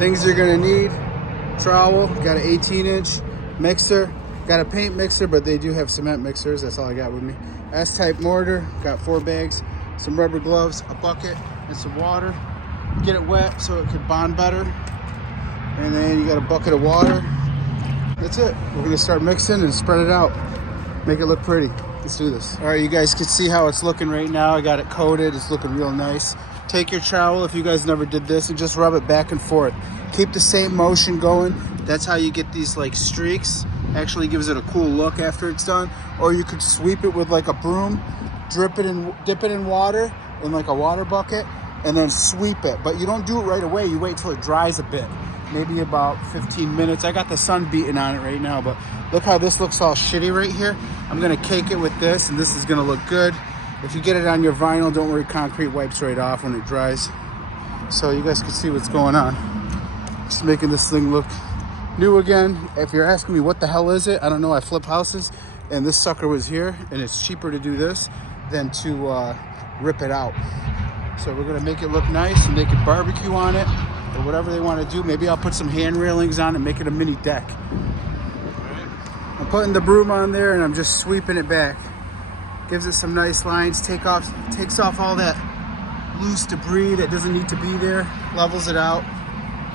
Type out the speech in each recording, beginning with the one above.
Things you're gonna need: trowel, got an 18-inch mixer, got a paint mixer, but they do have cement mixers. That's all I got with me. S-type mortar, got 4 bags, some rubber gloves, a bucket, and some water. Get it wet so it can bond better. And then you got a bucket of water. That's it. We're gonna start mixing and spread it out. Make it look pretty. Let's do this. All right, you guys can see how it's looking right now. I got it coated. It's looking real nice. Take your trowel, if you guys never did this, and just rub it back and forth. Keep the same motion going. That's how you get these like streaks. Actually gives it a cool look after it's done. Or you could sweep it with like a broom, dip it in water in like a water bucket, and then sweep it. But you don't do it right away. You wait till it dries a bit. Maybe about 15 minutes. I got the sun beating on it right now, but look how this looks all shitty right here. I'm gonna cake it with this, and this is gonna look good. If you get it on your vinyl, don't worry, concrete wipes right off when it dries. So you guys can see what's going on. Just making this thing look new again. If you're asking me what the hell is it, I don't know. I flip houses, and this sucker was here, and it's cheaper to do this than to rip it out. So we're gonna make it look nice, and they can barbecue on it or whatever they want to do. Maybe I'll put some hand railings on and make it a mini deck. I'm putting the broom on there, and I'm just sweeping it back. Gives it some nice lines, takes off all that loose debris that doesn't need to be there, levels it out.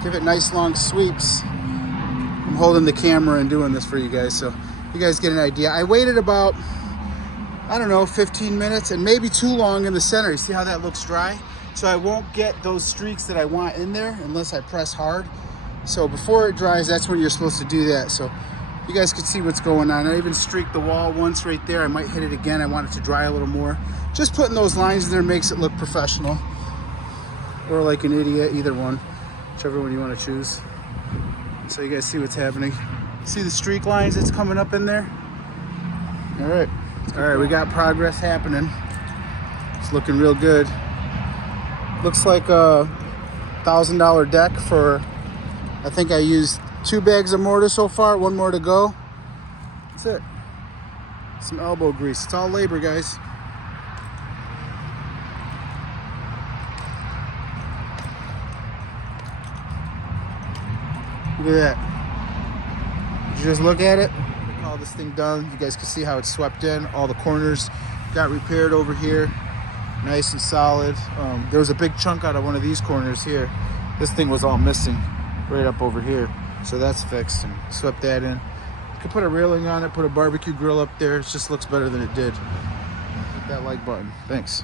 Give it nice long sweeps. I'm holding the camera and doing this for you guys, so you guys get an idea. I waited about, I don't know, 15 minutes, and maybe too long in the center. You see how that looks dry? So I won't get those streaks that I want in there unless I press hard. So before it dries, that's when you're supposed to do that. So you guys can see what's going on. I even streaked the wall once right there. I might hit it again. I want it to dry a little more. Just putting those lines in there makes it look professional. Or like an idiot, either one. Whichever one you want to choose. So you guys see what's happening. See the streak lines that's coming up in there? All right, we got progress happening. It's looking real good. Looks like a $1,000 deck for, I think I used 2 bags of mortar so far, 1 more to go. That's it. Some elbow grease. It's all labor, guys. Look at that. Did you just look at it? All this thing done. You guys can see how it's swept in. All the corners got repaired over here. Nice and solid. There was a big chunk out of one of these corners here. This thing was all missing right up over here. So that's fixed, and swept that in. You could put a railing on it, put a barbecue grill up there. It just looks better than it did. Hit that like button. Thanks.